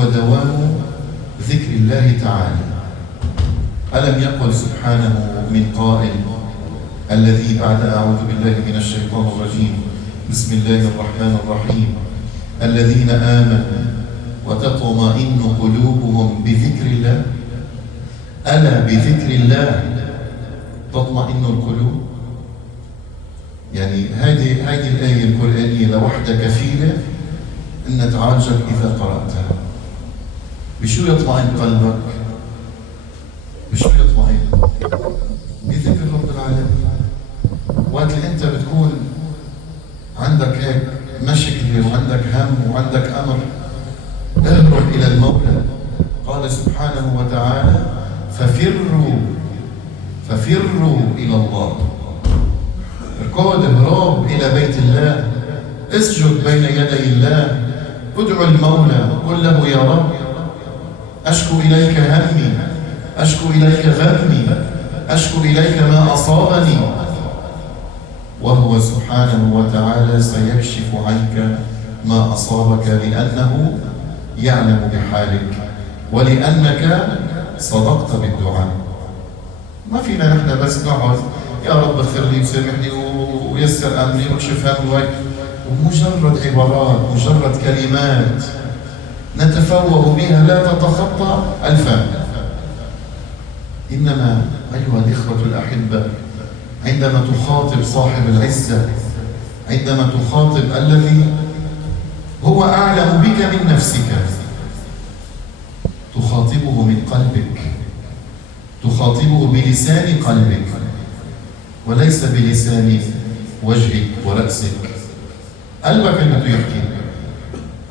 هو دوام ذكر الله تعالى. ألم يقل سبحانه من قائل الذي بعد أعوذ بالله من الشيطان الرجيم بسم الله الرحمن الرحيم الذين آمنوا وتطمئن قلوبهم بذكر الله. ألا بذكر الله تطمئن القلوب. يعني هذه الآية القرآنية لوحدها كفيلة أن تعالجك إذا قرأتها. بشو يطمئن قلبك؟ بشو يطمئن؟ بذكر رب العالمين. وقت اللي أنت بتكون عندك هيك مشكلة وعندك هم وعندك أمر، اهرب إلى المولى. قال سبحانه وتعالى ففروا إلى الله. اركض اهرب إلى بيت الله، اسجد بين يدي الله، ادعو المولى، قل له يا رب أشكو إليك همي، أشكو إليك غمي، أشكو إليك ما أصابني. وهو سبحانه وتعالى سيكشف عنك ما أصابك لأنه يعلم بحالك ولأنك صدقت بالدعاء. ما فينا نحن بس نقعد يا رب اغفر لي وسامحني ويسر أمري واكشف همي، ومجرد عبارات مجرد كلمات نتفوه بها لا تتخطى الفم. إنما أيها الإخوة الأحبة، عندما تخاطب صاحب العزة، عندما تخاطب الذي هو أعلم بك من نفسك، تخاطبه من قلبك، تخاطبه بلسان قلبك وليس بلسان وجهك ورأسك. قلبك اللي بده يحكي،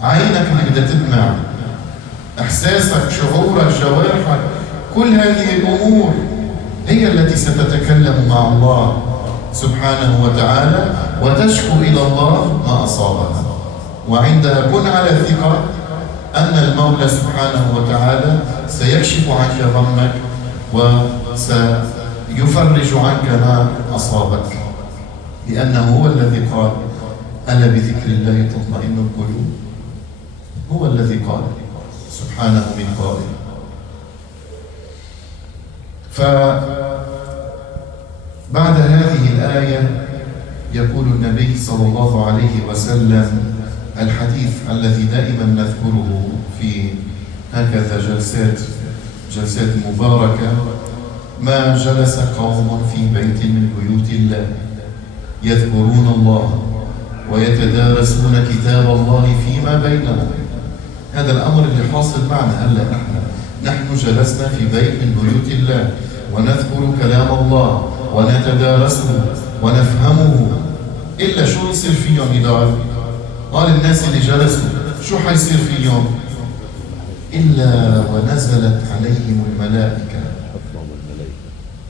عينك اللي بدها تدمع، إحساسك، شعورك، جوارحك، كل هذه الأمور هي التي ستتكلم مع الله سبحانه وتعالى وتشكو إلى الله ما أصابها. وعندها كن على ثقة أن المولى سبحانه وتعالى سيكشف عنك غمك وسيفرج عنك ما أصابك، لأنه هو الذي قال ألا بذكر الله تطمئن القلوب. هو الذي قال سبحانه من قائل. فبعد هذه الآية يقول النبي صلى الله عليه وسلم الحديث الذي دائما نذكره في هكذا جلسات مباركة: ما جلس قوم في بيت من بيوت الله يذكرون الله ويتدارسون كتاب الله فيما بينهم. هذا الأمر اللي حاصل معنا هلا. نحن جلسنا في بيت من بيوت الله ونذكر كلام الله ونتدارسه ونفهمه. إلا شو يصير فيهم إذا قال الناس اللي جلسوا شو حيصير فيهم؟ إلا ونزلت عليهم الملائكة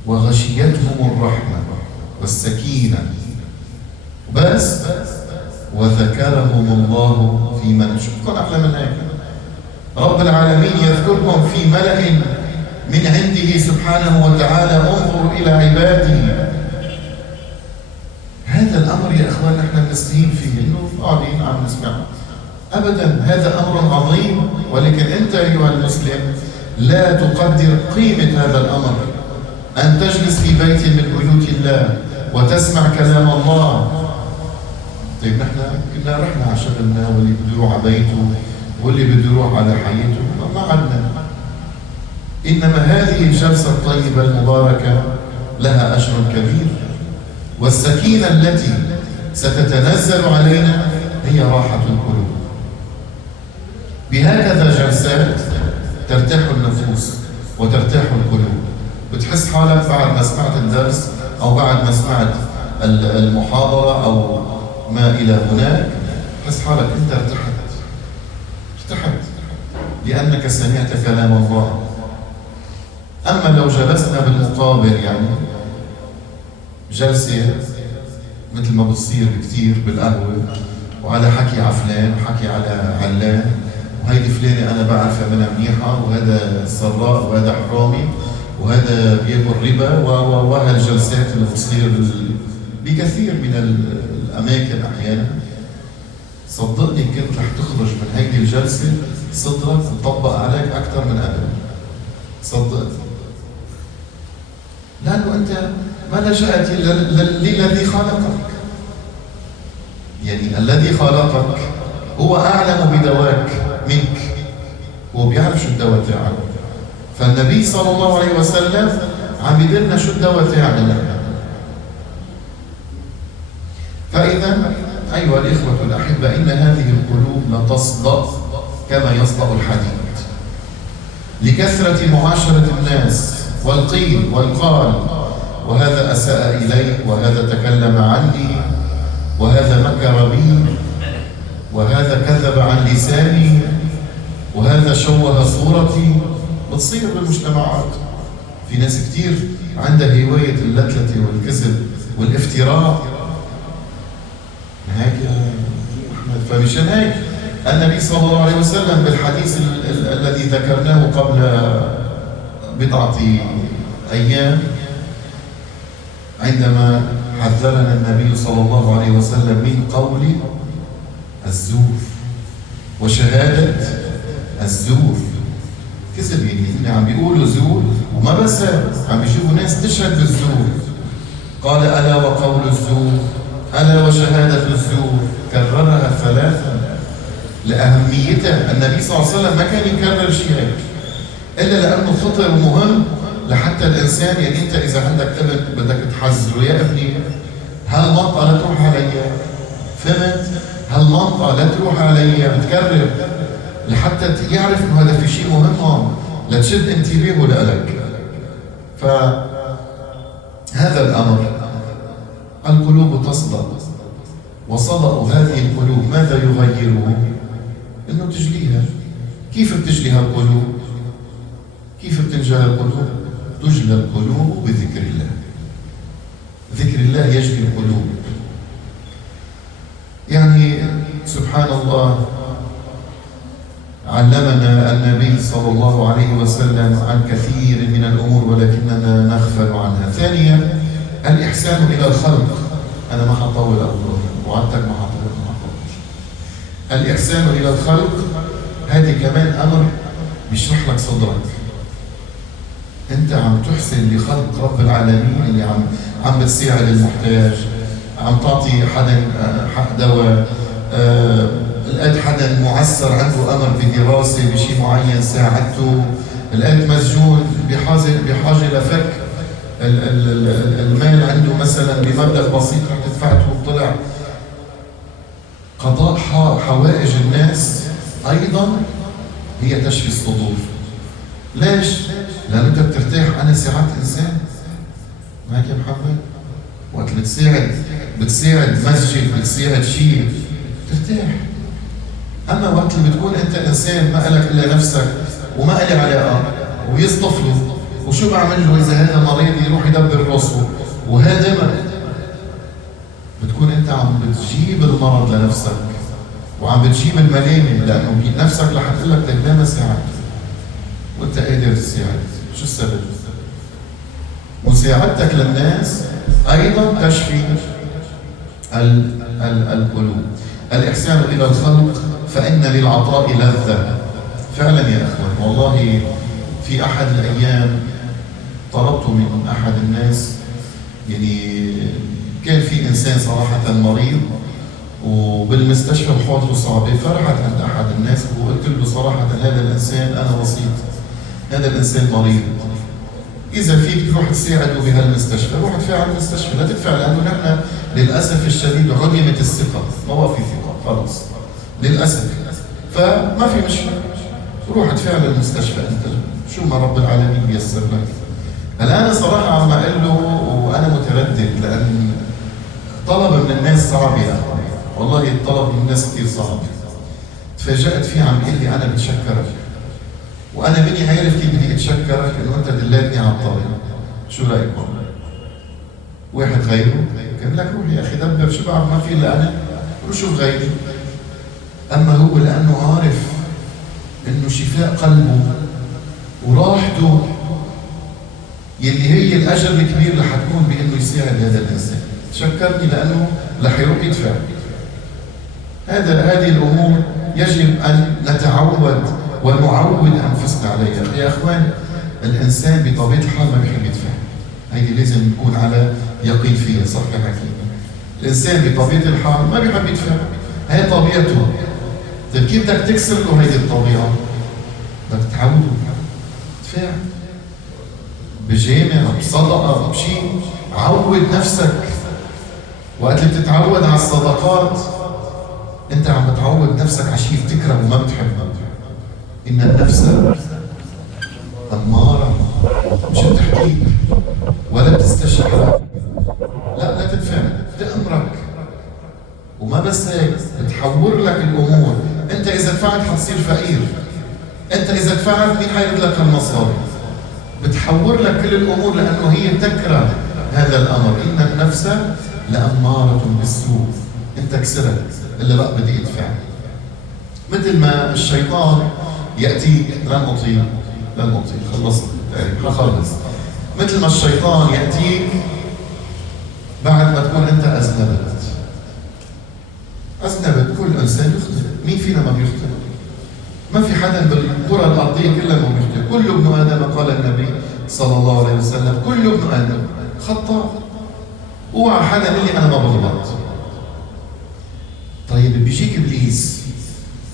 وغشيتهم الرحمة والسكينة، بس وذكرهم الله في من. شو بكون أحلى من هيك؟ رب العالمين يذكركم في ملأ من عنده سبحانه وتعالى. انظروا إلى عباده. هذا الأمر يا إخوان نحن نستهين فيه، إنه قاعدين عم نسمع. أبدا، هذا أمر عظيم، ولكن أنت أيها المسلم لا تقدر قيمة هذا الأمر. أن تجلس في بيت من بيوت الله وتسمع كلام الله. طيب نحن كنا رحنا على شغلنا، واللي بده يروح على بيته واللي بده يروح على حياته، ما عدنا. إنما هذه الجلسة الطيبة المباركة لها أجر كبير، والسكينة التي ستتنزل علينا هي راحة القلوب. بهكذا جلسات ترتاح النفوس وترتاح القلوب. بتحس حالك بعد ما سمعت الدرس أو بعد ما سمعت المحاضرة أو ما إلى هناك، تحس حالك أنت ارتحت لأنك سمعت كلام الله. أما لو جلسنا بالمقابل، يعني جلسة مثل ما بتصير كتير بالقهوة وعلى حكي على فلان وحكي على علان، وهيدي فلانة أنا بعرفها منها منيحة، وهذا سراء وهذا حرامي وهذا بياكل ربا، وهالجلسات اللي بتصير بكثير من الأماكن أحيانا. صدقني كنت رح تخرج من هيدي الجلسة صدرك مطبق عليك أكثر من قبل. صدق، لأنه أنت ما لجأت للذي خلقك. يعني الذي خلقك هو أعلم بدواك منك، هو بيعرف شو الدواء تاعك. فالنبي صلى الله عليه وسلم عم يدلنا شو الدواء تاعنا. فإذا أيها الإخوة الأحبة، إن هذه القلوب لتصدأ كما يصدأ الحديد لكثرة معاشرة الناس والقيل والقال، وهذا أساء إلي، وهذا تكلم عني، وهذا مكر بي، وهذا كذب عن لساني، وهذا شوه صورتي. بتصير بالمجتمعات في ناس كتير عندها هواية اللتلة والكذب والافتراء. هيك يا أحمد، فمشان هيك النبي صلى الله عليه وسلم بالحديث الذي ذكرناه قبل بضعة أيام، عندما حذرنا النبي صلى الله عليه وسلم من قول الزور وشهادة الزور. كذب، يعني عم بيقولوا زور، وما بس عم بيجيبوا ناس تشهد بالزور. قال ألا وقول الزور، ألا وشهادة الزور، كررها ثلاثا لأهميتها. النبي صلى الله عليه وسلم ما كان يكرر شيء هيك إلا لأنه خطر ومهم لحتى الإنسان. يعني أنت إذا عندك ابن بدك تحذره، يا ابني هالمنطقة لا تروح علي، فهمت؟ هالمنطقة لا تروح علي، بتكرر لحتى يعرف إنه هذا في شيء مهم هون، لتشد انتباهه لك. فهذا الأمر، القلوب تصدأ، وصدأ هذه القلوب ماذا يغيره؟ إنه تجليها. كيف بتجلي هالقلوب؟ كيف بتنجلى القلوب؟ تجلى القلوب بذكر الله. ذكر الله يجلي القلوب. يعني سبحان الله، علمنا النبي صلى الله عليه وسلم عن كثير من الأمور ولكننا نغفل عنها. ثانيا، الإحسان إلى الخلق. أنا ما حطول أقول، وعدتك ما حطول. الإحسان إلى الخلق هذه كمان أمر بيشرح لك صدرك. أنت عم تحسن لخلق رب العالمين، اللي عم بتساعد المحتاج، عم تعطي حدا حق دواء، لقيت حدا معسر عنده أمر بدراسة بشيء معين ساعدته، لقيت مسجون بحاجة لفك المال عنده مثلا بمبلغ بسيط رح تدفعته وطلع. قضاء حوائج الناس أيضا هي تشفي الصدور. ليش؟ لأن أنت بترتاح. أنا ساعدت إنسان، معك يا محمد؟ وقت بتساعد مسجد، بتساعد شيء، ترتاح. أما وقت اللي بتكون أنت إنسان ما إلك إلا نفسك وما إلي علاقة، ويصطفلوا وشو بعمل له إذا هذا مريض يروح يدبر راسه، وهذا ما بتكون أنت عم بتجيب المرض لنفسك وعم بتجيب الملامة، لأنه نفسك رح تقول لك لا ما ساعد وأنت قادر تساعد. شو السبب؟ مساعدتك للناس أيضا تشفي القلوب. الإحسان إلى الخلق فإن للعطاء لذة. فعلا يا أخوان، والله في أحد الأيام طلبت من أحد الناس، يعني كان في إنسان صراحة مريض وبالمستشفى وحالته صعبة، فرحت عند أحد الناس وقلت له صراحة هذا الإنسان أنا وسيط، هذا الإنسان مريض، إذا فيك تروح تساعده بهالمستشفى روح ادفع على المستشفى، لا تدفع، لأنه نحن للأسف الشديد عدمت الثقة، ما في ثقة خلاص للأسف، فما في مشكلة، روح ادفع للمستشفى أنت، شو ما رب العالمين بيسر لك. الآن صراحة عم أقول له وأنا متردد، لأن طلب من الناس صعب يا أخوان، والله الطلب من الناس كثير صعب. تفاجأت فيه عم يقول لي أنا بتشكرك، وأنا بني عارف كيف بدي أتشكرك إنه أنت دلتني على الطريق. شو رأيكم؟ واحد غيره كان لك روح يا أخي دبر، شو بعرف ما في إلا أنا، روح شوف غيري. أما هو لأنه عارف إنه شفاء قلبه وراحته يلي هي الأجر الكبير رح تكون بإنه يساعد هذا الإنسان، تشكرني لأنه رح يروح يدفع. هذه الأمور يجب أن نتعود ونعود أنفسنا عليها. يا أخوان، الإنسان بطبيعة الحال ما بيحب يدفع، هيدي لازم نكون على يقين فيها، صح يا حكيم؟ الإنسان بطبيعة الحال ما بيحب يدفع، هي طبيعته. طيب كيف بدك تكسر له هيدي الطبيعة؟ بدك تعوده دفع، بجامع، بصدقة، بشيء. عود نفسك. وقت اللي بتتعود على الصدقات انت عم بتعود نفسك على شيء بتكره وما بتحبه. ان النفس أمارة، مش بتحكيك ولا بتستشعرك، لا تدفع، بتأمرك. وما بس هيك، بتحور لك الأمور. انت إذا دفعت حتصير فقير، انت إذا دفعت مين حيرد لك المصاري؟ بتحور لك كل الأمور لأنه هي تكره هذا الأمر. إن النفس لأمارة بالسوء. انت كسرت اللي لا بدي ادفع. مثل ما الشيطان يأتي، لن أطيل خلصت حخلص. مثل ما الشيطان يأتيك بعد ما تكون انت أذنبت. كل إنسان يخطئ، مين فينا ما بيخطئ؟ ما في حدا بالكرة الأرضية كلها ما بيخطئ. كل ابن آدم، قال النبي صلى الله عليه وسلم، كل ابن آدم خطاء. اوعى حدا يقول لي أنا ما بغلط. طيب بيجيك إبليس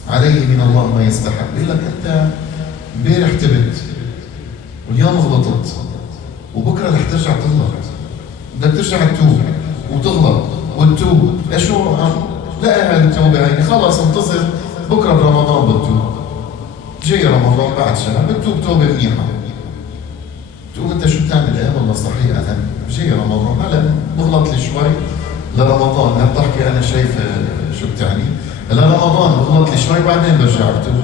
عليه من الله ما يستحق، بيقول لك أنت امبارح تبت واليوم غلطت وبكره رح ترجع تغلط، بدك ترجع تتوب وتغلط وتتوب. شو لا التوبة هيك خلص، انتظر بكره برمضان بتتوب، جاي رمضان بعد شهر بتتوب توبة منيحة. تقول انت شو بتعمل؟ ايه والله صحيح انا جاي رمضان هلا بغلط لي شوي لرمضان، هل بحكي انا شايف شو بتعني؟ لرمضان بغلط لي شوي بعدين برجع بتوب.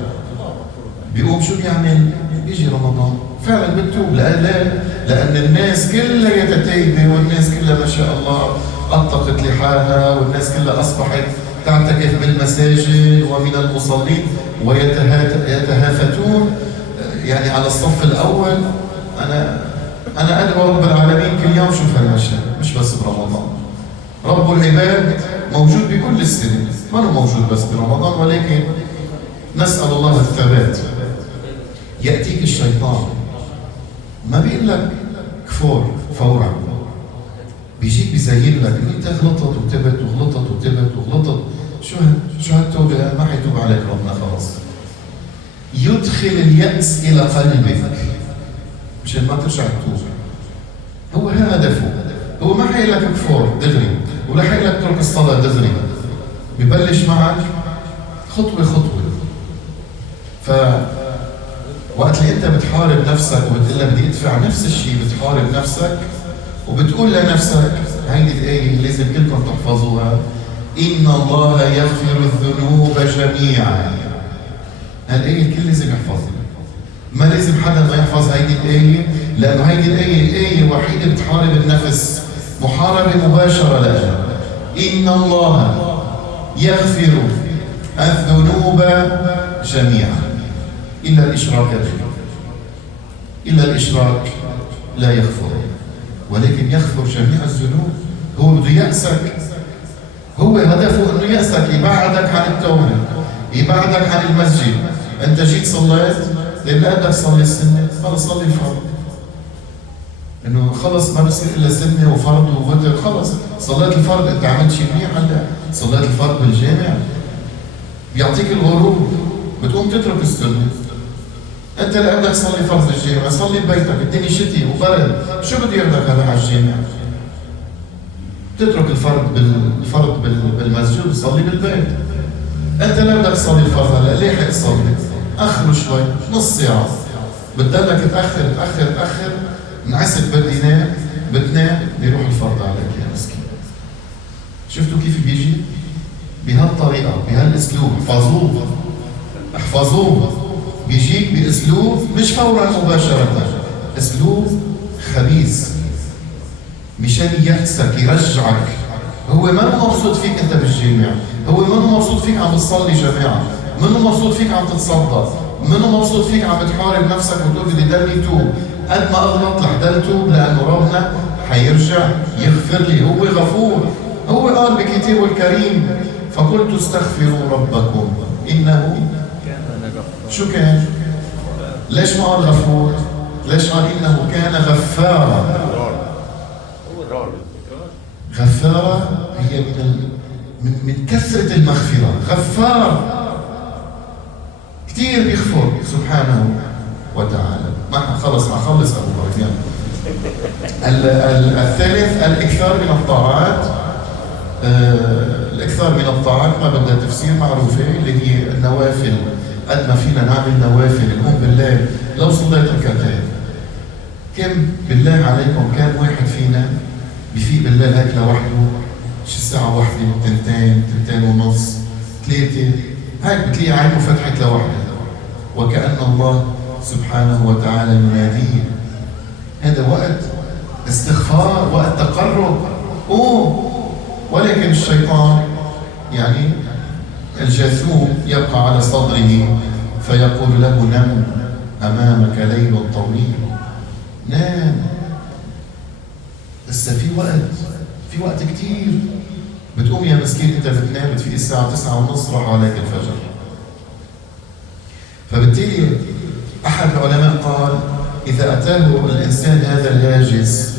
بيقوم شو بيعمل؟ بيجي رمضان فعلا بتوب. لأن الناس كلها يتتيبة، والناس كلها ما شاء الله أطلقت لحاها، والناس كلها أصبحت تعتكف بالمساجد ومن المصلين ويتهافتون يعني على الصف الأول. أنا أدعو رب العالمين كل يوم شوف هالمشهد، مش بس برمضان. رب العباد موجود بكل السنة، ما هو موجود بس برمضان، ولكن نسأل الله الثبات. يأتيك الشيطان ما بيقول لك كفور فورا، بيجيك بيزين لك انت غلطت وتبت وغلطت وتبت وغلطت. شو هالتوبة؟ ما حيتوب عليك ربنا خلاص. يدخل اليأس إلى قلبك مشان ما ترجع تتوب. هو هدفه، هو ما حيقول لك كفور دغري، ولا حيقول لك ترك الصلاة دغري. ببلش معك خطوة خطوة. وقت اللي انت بتحارب نفسك وبتقول لك بدي ادفع، نفس الشيء بتحارب نفسك وبتقول لنفسك هيدي الآية اللي لازم كلكم تحفظوها: إن الله يغفر الذنوب جميعا. هالآية الكل لازم يحفظها، ما لازم حدا ما يحفظ هيدي الآية، لأنه هيدي الآية الوحيدة بتحارب النفس محاربة مباشرة لها. إن الله يغفر الذنوب جميعا إلا الإشراك به. إلا الإشراك لا يغفر، ولكن يغفر جميع الذنوب. هو بده يأسك، هو هدفه انه يأسك، يبعدك عن التوبة، يبعدك عن المسجد. انت جيت صليت، لا بدك تصلي السنة، خلص صلي الفرض. انه خلص ما بصير الا سنة وفرض ووتر، خلص صليت الفرض. انت عملت شيء منيح هلا، صليت الفرض بالجامع، بيعطيك الغرور بتقوم تترك السنة. انت لا بدك تصلي فرض بالجامع، صلي ببيتك، الدنيا شتي وبرد، شو بده ياخذك هذا على الجامع؟ تترك الفرض بالمسجد وتصلي بالبيت. انت لا بدك تصلي الفرض هلا، لاحق تصلي، اخره شوي نص ساعة، بتضلك تأخر انعست بتنام بيروح الفرض عليك يا مسكين. شفتوا كيف بيجي؟ بهالطريقة بهالاسلوب، احفظوه. بيجيك باسلوب مش فورا مباشرة، اسلوب خبيث مشان يأسك يرجعك. هو ما مبسوط فيك انت بالجامع، هو ما مبسوط فيك عم تصلي جماعة، منه مبسوط فيك عم تتصدق، منه مبسوط فيك عم بتحارب نفسك وتقول بدي ضلني توب. قد ما اغلط رح ضل توب، لانه ربنا حيرجع يغفر لي. هو غفور، هو قال بكتابه الكريم: فقلت استغفروا ربكم انه شو كان؟ ليش ما قال غفور؟ ليش قال إنه كان غفارا؟ غفارة هي من كثرة المغفرة. غفار كثير بيغفر سبحانه وتعالى. ما خلص أبو بركان. الثالث الإكثار من الطاعات. الإكثار من الطاعات ما بدها تفسير معروفة، اللي هي النوافل. قد ما فينا نعمل نوافل، نقوم بالليل لو صليت ركعتين. كم بالله عليكم كم واحد فينا بفيق بالليل هيك لوحده شي الساعة 1 2 ونص 3 هيك بتلاقي عينه فتحت لوحده، وكأن الله سبحانه وتعالى يناديه. هذا وقت استغفار، وقت تقرب. ولكن الشيطان يعني الجاثوم يبقى على صدره فيقول له نم، أمامك ليل طويل، نام. لسه في وقت كتير. بتقوم يا مسكين انت بتنام بتفيق الساعة 9:30 راح عليك الفجر. فبالتالي أحد العلماء قال إذا أتاه الإنسان هذا الهاجس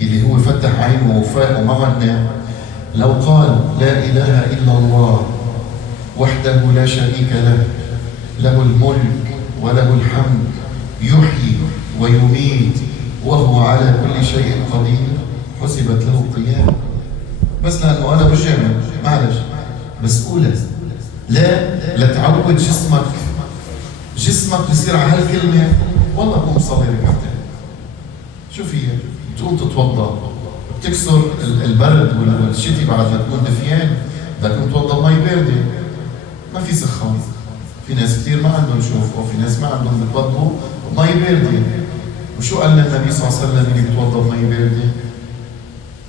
اللي هو فتح عينه وفاق وما نام، لو قال لا إله إلا الله وحده لا شريك له، له الملك وله الحمد، يحيي ويميت وهو على كل شيء قدير، حسبت له قيام. بس لأنه أنا بجامع معلش، بس قولها. لا تعود جسمك بصير على هالكلمة. والله قوم صلي ركعتين. شو فيها؟ تقوم تتوضا، بتكسر البرد والشتي بعد ما تكون دفيان، بدك تتوضا مي باردة. ما في سخان. في ناس كثير ما عندهم شوف، أو في ناس ما عندهم بتوضوا مي باردة. وشو قال لنا النبي صلى الله عليه وسلم اللي بتوضا بمي باردة؟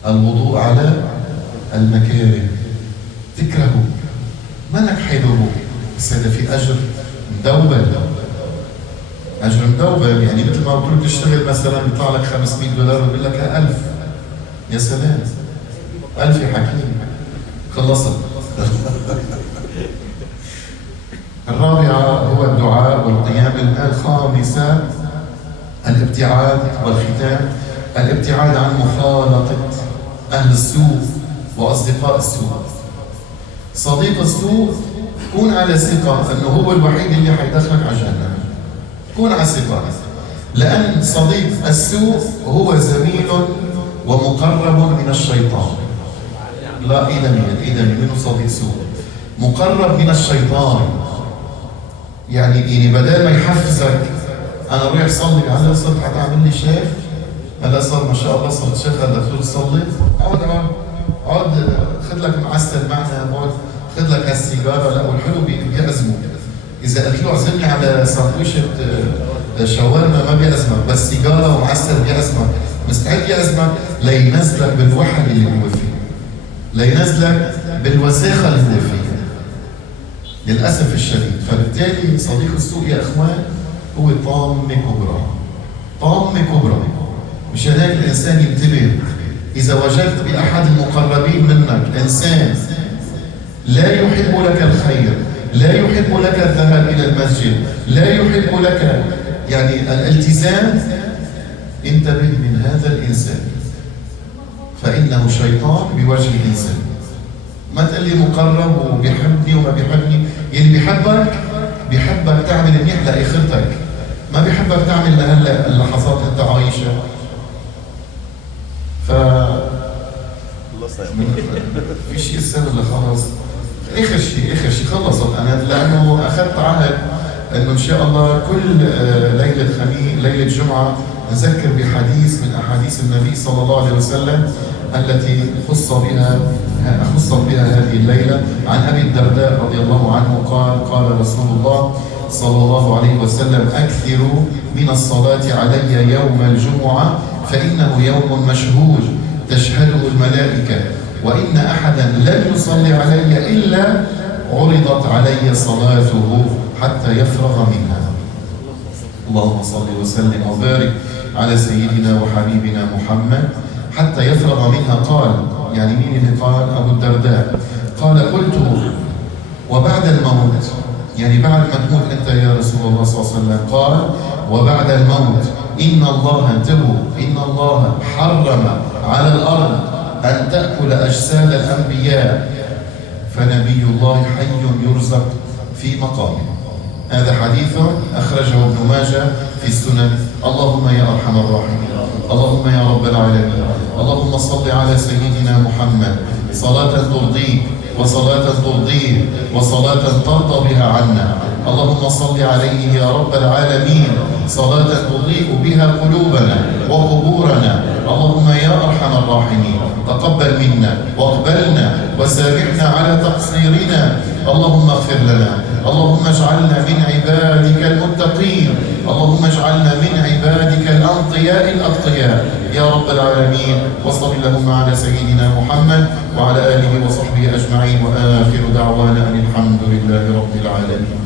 الوضوء على المكاره. تكرهه منك حلوه، بس هذا في أجر مدوبل. أجر مدوبل، يعني مثل ما بتروح تشتغل مثلا بيطلع لك $500 وبيقول لك 1000. يا سلام، 1000 يا حكيم. خلصت. الرابعة هو الدعاء والقيام. الخامسة الابتعاد والختام. الابتعاد عن مخالطة أهل السوء وأصدقاء السوء. صديق السوء كون على ثقة أنه هو الوحيد اللي حيدخلك على جهنم. كون على ثقة، لأن صديق السوء هو زميل ومقرب من الشيطان. لا إذا منه صديق سوء مقرب من الشيطان. يعني بدل ما يحفزك أنا روح صلي، هلا صرت حتعمل لي شيف، هلا صار ما شاء الله صرت شيخ، هلا دكتور تصلي، اقعد خذ لك معسل معنا، اقعد خذ لك هالسيجاره. لا، والحلو بيعزموا. اذا قلت له اعزمني على سندويشه شاورما ما بيعزمك، بس سيجاره ومعسل بيعزمك. مستعد يعزمك لينزلك بالوحل اللي هو فيه، لينزلك بالوساخه اللي هو فيها للاسف الشديد. فبالتالي صديق السوء يا اخوان هو طامة كبرى. مشان هيك الإنسان ينتبه. إذا وجدت بأحد المقربين منك إنسان لا يحب لك الخير، لا يحب لك الذهاب إلى المسجد، لا يحب لك يعني الالتزام، انتبه من هذا الإنسان، فإنه شيطان بوجه الإنسان. ما تقول لي مقرب وبيحبني وما بيحبني. اللي بيحبك تعمل منيح لآخرتك، ما بيحبك تعمل لهلا اللحظات انت عايشه. في شيء سهل خلاص. اخر شيء خلصت انا، لانه اخذت عهد انه ان شاء الله كل ليله خميس ليله جمعه نذكر بحديث من احاديث النبي صلى الله عليه وسلم التي خص بها هذه الليله. عن ابي الدرداء رضي الله عنه قال رسول الله صلى الله عليه وسلم: أكثروا من الصلاة علي يوم الجمعة فإنه يوم مشهود تشهده الملائكة، وإن أحدا لن يصلي علي إلا عرضت علي صلاته حتى يفرغ منها. اللهم صل وسلم وبارك على سيدنا وحبيبنا محمد حتى يفرغ منها. قال، يعني مين اللي قال؟ أبو الدرداء قال: قلت وبعد الموت يعني بعد ما تموت أنت يا رسول الله صلى الله عليه وسلم. قال وبعد الموت إن الله انتبهوا إن الله حرم على الأرض أن تأكل أجساد الأنبياء، فنبي الله حي يرزق في مقامه. هذا حديث أخرجه ابن ماجه في السنن. اللهم يا أرحم الراحمين، اللهم يا رب العالمين، اللهم صل على سيدنا محمد صلاة ترضيك وصلاة ترضيه وصلاة ترضى بها عنا. اللهم صل عليه يا رب العالمين صلاة تضيء بها قلوبنا وقبورنا. اللهم يا أرحم الراحمين تقبل منا واقبلنا وسامحنا على تقصيرنا. اللهم اغفر لنا، اللهم اجعلنا من عبادك المتقين، اللهم اجعلنا من عبادك الأنقياء الأتقياء يا رب العالمين. وصل اللهم على سيدنا محمد وعلى آله وصحبه أجمعين، وآخر دعوانا أن الحمد لله رب العالمين.